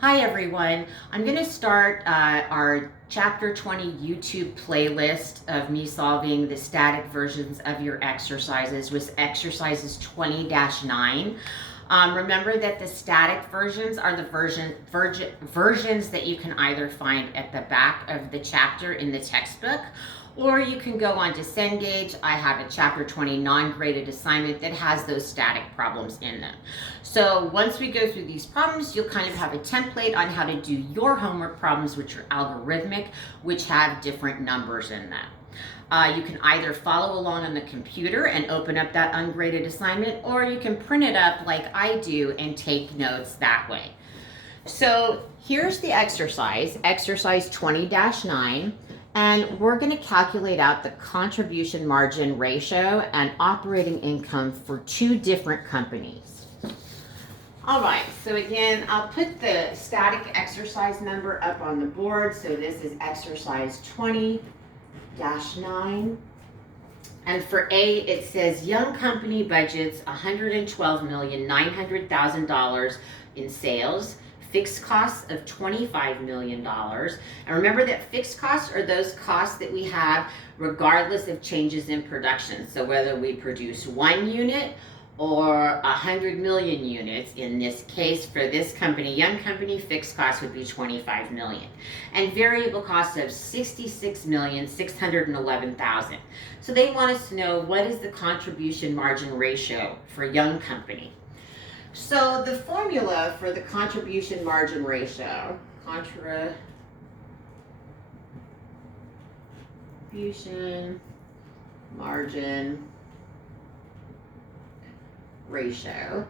Hi everyone. I'm going to start our Chapter 20 YouTube playlist of me solving the static versions of your exercises with exercises 20-9. Remember that the static versions are the versions that you can either find at the back of the chapter in the textbook, or you can go on to Cengage. I have a Chapter 20 non-graded assignment that has those static problems in them. So once we go through these problems, you'll kind of have a template on how to do your homework problems, which are algorithmic, which have different numbers in them. You can either follow along on the computer and open up that ungraded assignment, or you can print it up like I do and take notes that way. So here's the exercise 20-9. And we're going to calculate out the contribution margin ratio and operating income for two different companies. All right, so again, I'll put the static exercise number up on the board. So this is exercise 20-9. And for A, it says young company budgets $112,900,000 in sales, fixed costs of $25 million. And remember that fixed costs are those costs that we have regardless of changes in production. So whether we produce 1 unit or 100 million units, in this case for this company, young company, fixed costs would be 25 million. And variable costs of 66,611,000. So they want us to know what is the contribution margin ratio for young company. So the formula for the contribution margin ratio, contribution margin ratio,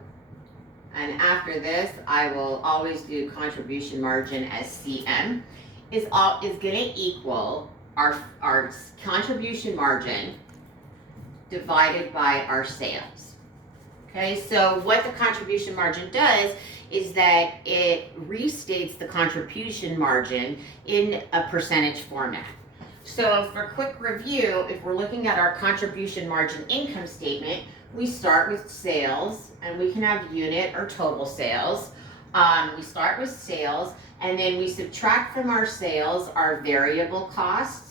and after this I will always do contribution margin as CM, is going to equal our contribution margin divided by our sales. Okay, so what the contribution margin does is that it restates the contribution margin in a percentage format. So for quick review, if we're looking at our contribution margin income statement, we start with sales, and we can have unit or total sales. We start with sales, and then we subtract from our sales our variable costs.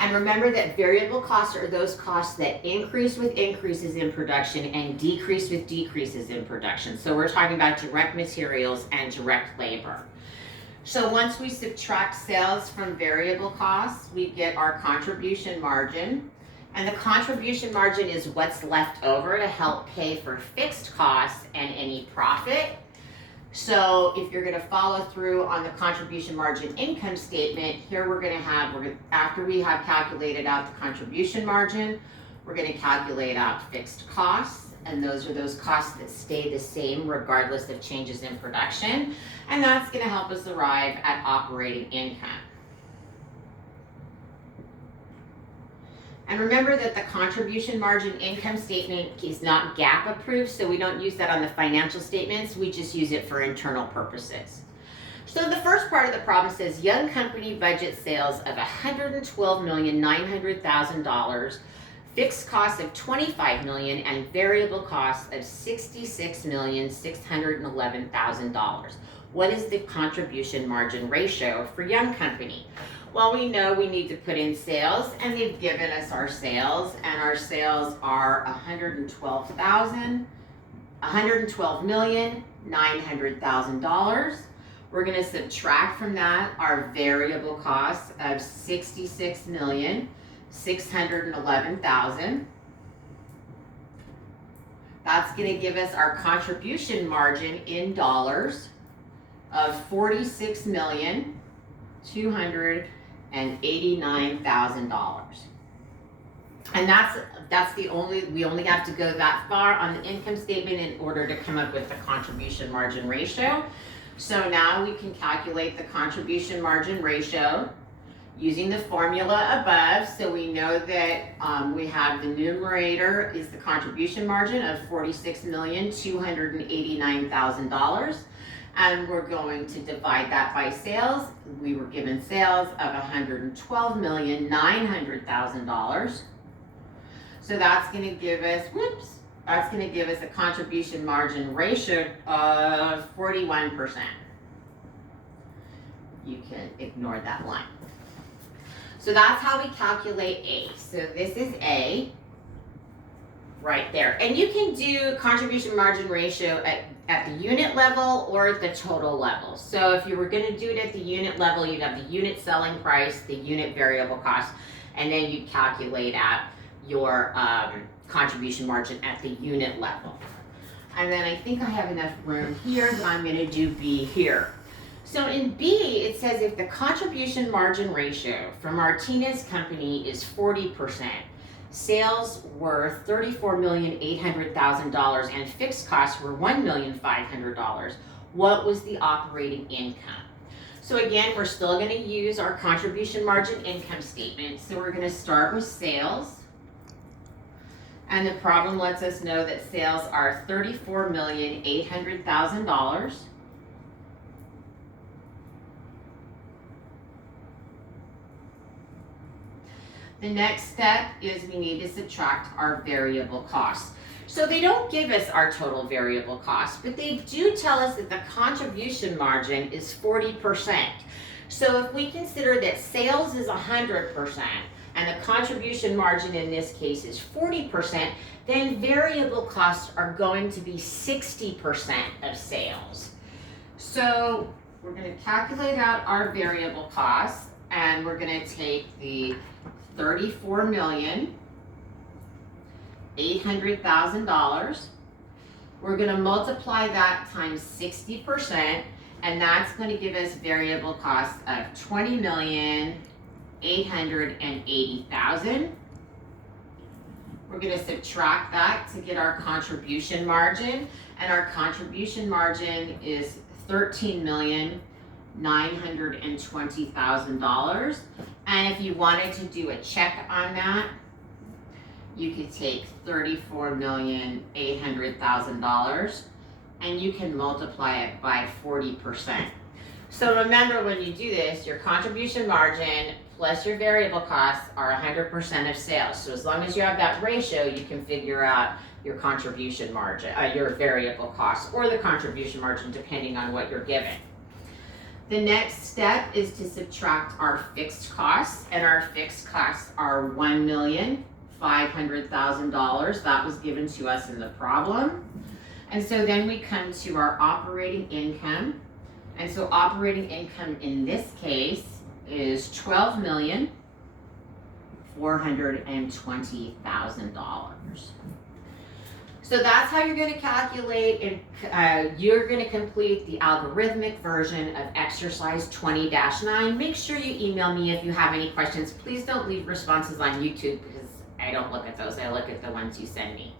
And remember that variable costs are those costs that increase with increases in production and decrease with decreases in production. So we're talking about direct materials and direct labor. So once we subtract sales from variable costs, we get our contribution margin. And the contribution margin is what's left over to help pay for fixed costs and any profit. So if you're going to follow through on the contribution margin income statement, here we're going to have, after we have calculated out the contribution margin, we're going to calculate out fixed costs, and those are those costs that stay the same regardless of changes in production, and that's going to help us arrive at operating income. And remember that the contribution margin income statement is not GAAP approved, so we don't use that on the financial statements. We just use it for internal purposes. So the first part of the problem says young company budget sales of $112,900,000, fixed costs of $25 million, and variable costs of $66,611,000. What is the contribution margin ratio for young company? Well, we know we need to put in sales, and they've given us our sales, and our sales are $112,900,000. We're going to subtract from that our variable costs of $66,611,000. That's going to give us our contribution margin in dollars of $46,289,000. And we only have to go that far on the income statement in order to come up with the contribution margin ratio. So now we can calculate the contribution margin ratio using the formula above. So we know that we have the numerator is the contribution margin of $46,289,000. And we're going to divide that by sales. We were given sales of $112,900,000. So that's going to give us, That's going to give us a contribution margin ratio of 41%. You can ignore that line. So that's how we calculate A. So this is A right there. And you can do contribution margin ratio at the unit level or at the total level. So if you were going to do it at the unit level, you'd have the unit selling price, the unit variable cost, and then you'd calculate at your contribution margin at the unit level. And then I think I have enough room here that I'm going to do B here. So in B, it says if the contribution margin ratio for Martinez Company is 40%, sales were $34,800,000 and fixed costs were $1,500,000, what was the operating income? So again, we're still going to use our contribution margin income statement. So we're going to start with sales. And the problem lets us know that sales are $34,800,000. The next step is we need to subtract our variable costs. So they don't give us our total variable costs, but they do tell us that the contribution margin is 40%. So if we consider that sales is 100% and the contribution margin in this case is 40%, then variable costs are going to be 60% of sales. So we're going to calculate out our variable costs, and we're going to take the $34,800,000. We're going to multiply that times 60%, and that's going to give us variable costs of $20,880,000. We're going to subtract that to get our contribution margin, and our contribution margin is $13,920,000. And if you wanted to do a check on that, you could take $34,800,000 and you can multiply it by 40%. So remember, when you do this, your contribution margin plus your variable costs are 100% of sales. So as long as you have that ratio, you can figure out your contribution margin, your variable costs, or the contribution margin, depending on what you're given. The next step is to subtract our fixed costs, and our fixed costs are $1,500,000. That was given to us in the problem. And so then we come to our operating income. And so operating income in this case is $12,420,000. So that's how you're going to calculate, and you're going to complete the algorithmic version of exercise 20-9. Make sure you email me if you have any questions. Please don't leave responses on YouTube because I don't look at those. I look at the ones you send me.